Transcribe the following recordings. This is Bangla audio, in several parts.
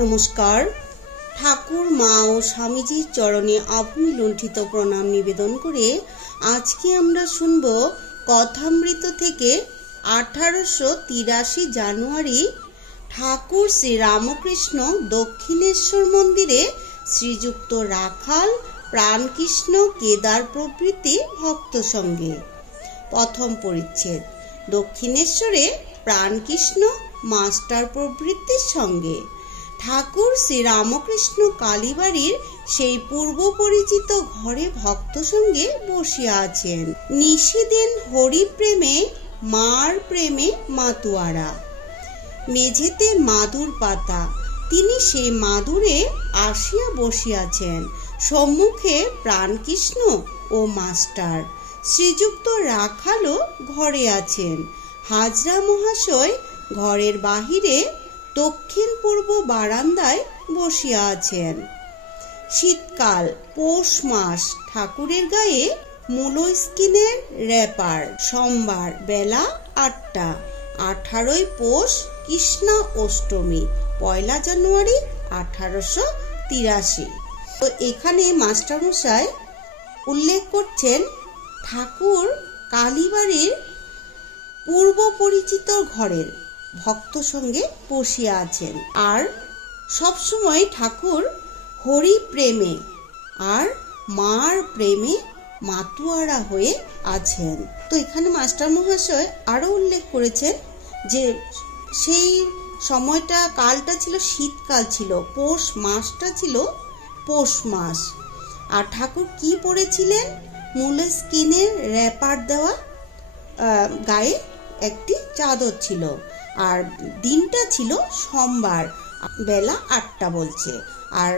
নমস্কার। ঠাকুর মা ও স্বামীজির চরণে আভূমি লুণ্ঠিত প্রণাম নিবেদন করে আজকে আমরা শুনব কথামৃত থেকে 1883 জানুয়ারি ঠাকুর শ্রী রামকৃষ্ণ দক্ষিণেশ্বর মন্দিরে শ্রীযুক্ত রাখাল, প্রাণকৃষ্ণ, কেদার প্রভৃতি ভক্ত সঙ্গে। প্রথম পরিচ্ছেদ। দক্ষিণেশ্বরে প্রাণকৃষ্ণ মাস্টার প্রভৃতির সঙ্গে ঠাকুর শ্রী রামকৃষ্ণ কালীবাড়ির সেই পূর্ব পরিচিত ঘরে ভক্ত সঙ্গে বসিয়া আছেন। নিশিদিন হরি প্রেমে, মার প্রেমে মাতুয়ারা। মেঝেতে মাদুর পাতা, তিনি সেই মাদুরে আসিয়া বসিয়াছেন। সম্মুখে প্রাণকৃষ্ণ ও মাস্টার। শ্রীযুক্ত রাখালও ঘরে আছেন। হাজরা মহাশয় ঘরের বাহিরে দক্ষিণ পূর্ব বারান্দায় বসিয়া আছেন। শীতকাল, পৌষ মাস। ঠাকুরের গায়ে মোলস্কিনের র্যাপার। সোমবার, বেলা 8টা। 18 পৌষ, কৃষ্ণা অষ্টমী, 1 জানুয়ারি 1883। তো এখানে মাস্টারমশাই উল্লেখ করছেন ঠাকুর কালীবাড়ির পূর্ব পরিচিত ঘরের ভক্ত সঙ্গে বসিয়া আছেন, আর সবসময় ঠাকুর হরি প্রেমে আর মার প্রেমে মাতুয়ারা হয়ে আছেন। তো এখানে মাস্টার মহাশয় আরো উল্লেখ করেছেন যে সেই সময়টা, কালটা ছিল শীতকাল ছিল, পৌষ মাসটা ছিল পৌষ মাস। আর ঠাকুর কি পরেছিলেন? মোলস্কিনের র্যাপার দেওয়া গায়ে একটি চাদর ছিল, আর দিনটা ছিল সোমবার, বেলা 8টা বলছে, আর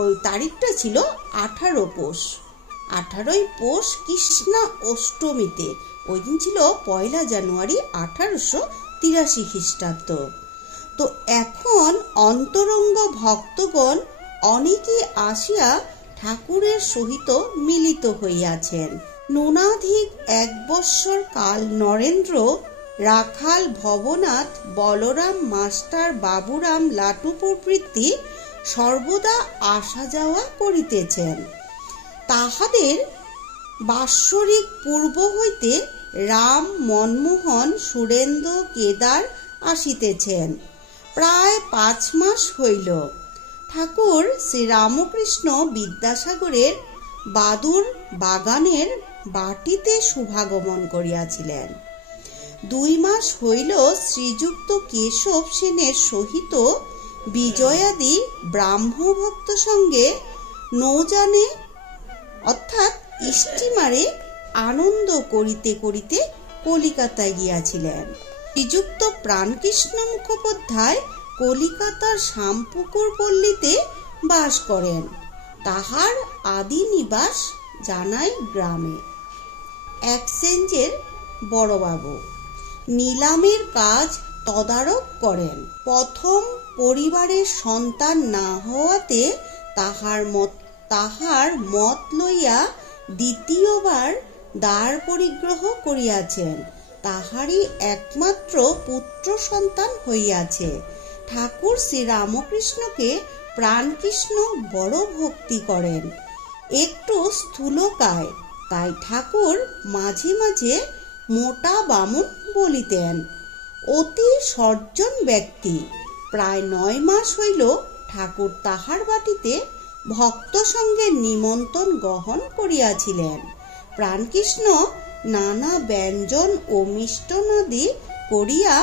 ওই তারিখটা ছিল 18 পৌষ। 18 পৌষ কৃষ্ণা অষ্টমীতে, ওই দিন ছিল 1 জানুয়ারি 1883 খ্রিস্টাব্দ। তো এখন অন্তরঙ্গ ভক্তগণ অনেকে আসিয়া ঠাকুরের সহিত মিলিত হইয়াছেন। নুনাধিক 1 বৎসর কাল নরেন্দ্র, রাখাল, ভবনাথ, বলরাম, মাস্টার, বাবুরাম, লাটু প্রভৃতি সর্বদা আসা যাওয়া করিতেছেন। তাহাদের বাৎসরিক পূর্ব হইতে রাম, মনমোহন, সুরেন্দ্র, কেদার আসিতেছেন। প্রায় 5 মাস হইল। ঠাকুর শ্রী রামকৃষ্ণ বিদ্যাসাগরের বাদুর বাগানের বাটিতে শুভাগমন করিয়াছিলেন। 2 মাস হইল শ্রীযুক্ত কেশব সেনের সহিত বিজয়াদি ব্রাহ্মভক্ত সঙ্গে নৌযানে অর্থাৎ স্টিমারে আনন্দ করিতে করিতে কলিকাতায় গিয়াছিলেন। শ্রীযুক্ত প্রাণকৃষ্ণ মুখোপাধ্যায় কলিকাতার শ্যামপুকুর পল্লীতে বাস করেন। তাহার আদি নিবাস জানাই গ্রামে। এক্সচেঞ্জের বড়বাবু নিলামের কাজ তদারক করেন। প্রথম পরিবারের সন্তান না হওয়াতে তাহার মত লইয়া দ্বিতীয়বার দ্বার পরিগ্রহ করিয়াছেন। তাহারই একমাত্র পুত্র সন্তান হইয়াছে। ঠাকুর শ্রী রামকৃষ্ণকে প্রাণকৃষ্ণ বড় ভক্তি করেন। একটু স্থূলকায়, তাই ঠাকুর মাঝে মাঝে মোটা বামুন বলিতেন। অতি সজ্জন ব্যক্তি। প্রায় 9 মাস হইল ঠাকুর তাহার বাটিতে ভক্ত সঙ্গে নিমন্ত্রণ গ্রহণ করিয়াছিলেন। প্রাণকৃষ্ণ নানা ব্যঞ্জন ও মিষ্টনাদি করিয়া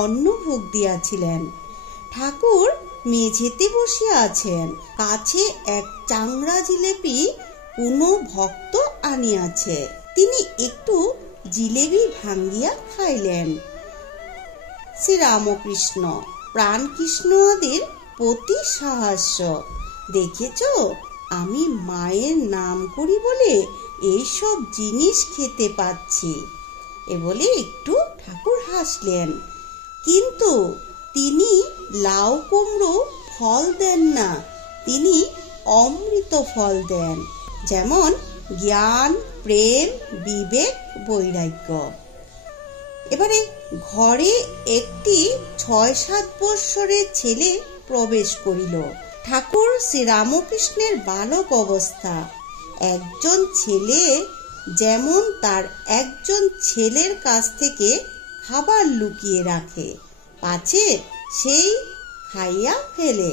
অন্নভোগ দিয়াছিলেন। ঠাকুর মেঝেতে বসিয়া আছেন। কাছে এক চাংড়া জিলেপি কোনো ভক্ত আনিয়াছে। তিনি একটু জিলেবি ভাঙ্গিয়া খাইলেন। শ্রী রামকৃষ্ণ প্রাণকৃষ্ণদের প্রতি সাহায্য। দেখেছ, আমি মায়ের নাম করি বলে এইসব জিনিস খেতে পাচ্ছি। এ বলে একটু ঠাকুর হাসলেন। কিন্তু তিনি লাউ কুমড়ো ফল দেন না, তিনি অমৃত ফল দেন, যেমন জ্ঞান, প্রেম, বিবেক, বৈরাগ্য। এবারে ঘরে একটি 6-7 বৎসরের ছেলে প্রবেশ করিল। ঠাকুর শ্রীরামকৃষ্ণের বালক অবস্থা। একজন ছেলে যেমন তার একজন ছেলের কাছ থেকে খাবার লুকিয়ে রাখে, পাছে সেই খাইয়া ফেলে,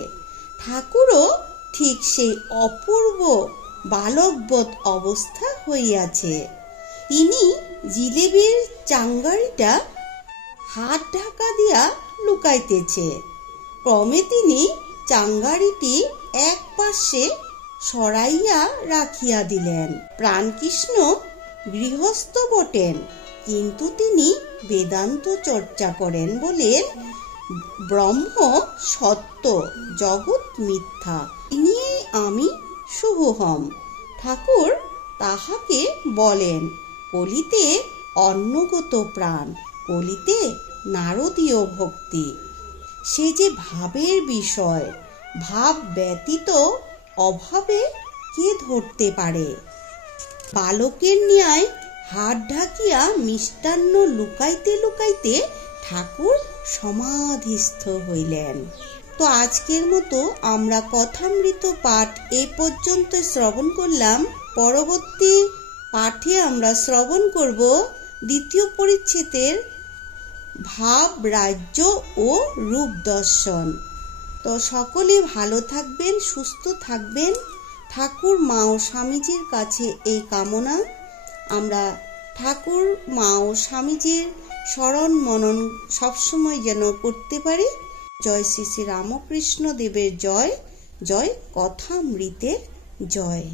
ঠাকুরও ঠিক সেই অপূর্ব বালকবৎ অবস্থা হইয়াছে। তিনি জিলেবির চাঙ্গারিটা হাত ঢাকা দিয়া লুকাইতেছে। ক্রমে তিনি চাঙ্গারিটি এক পাশে সরাইয়া রাখিয়া দিলেন। প্রাণকৃষ্ণ গৃহস্থ বটেন, কিন্তু তিনি বেদান্ত চর্চা করেন। বলেন, ব্রহ্ম সত্য, জগৎ মিথ্যা, ইনিয়ে আমি শুভহম। ঠাকুর তাহাকে বলেন, কলিতে অন্নগত প্রাণ, কলিতে নারদীয় ভক্তি। সে যে ভাবের বিষয়, ভাব ব্যতীত অভাবে কে ধরতে পারে? বালকের ন্যায় হাত ঢাকিয়া মিষ্টান্ন লুকাইতে লুকাইতে ঠাকুর সমাধিস্থ হইলেন। তো আজকের মতো আমরা কথামৃত পাঠ এই পর্যন্ত শ্রবণ করলাম। পরবর্তী পাঠে আমরা শ্রবণ করব দ্বিতীয় পরিচ্ছেদের ভাব, রাজ্য ও রূপ দর্শন। তো সকলে ভালো থাকবেন, সুস্থ থাকবেন। ঠাকুর মা ও স্বামীজির কাছে এই কামনা। আমরা ঠাকুর মা ও স্বামীজির স্মরণ মনন সবসময় যেন করতে পারি। জয় শ্রী শ্রী রামকৃষ্ণ দেবের জয়, জয় কথামৃতের জয়।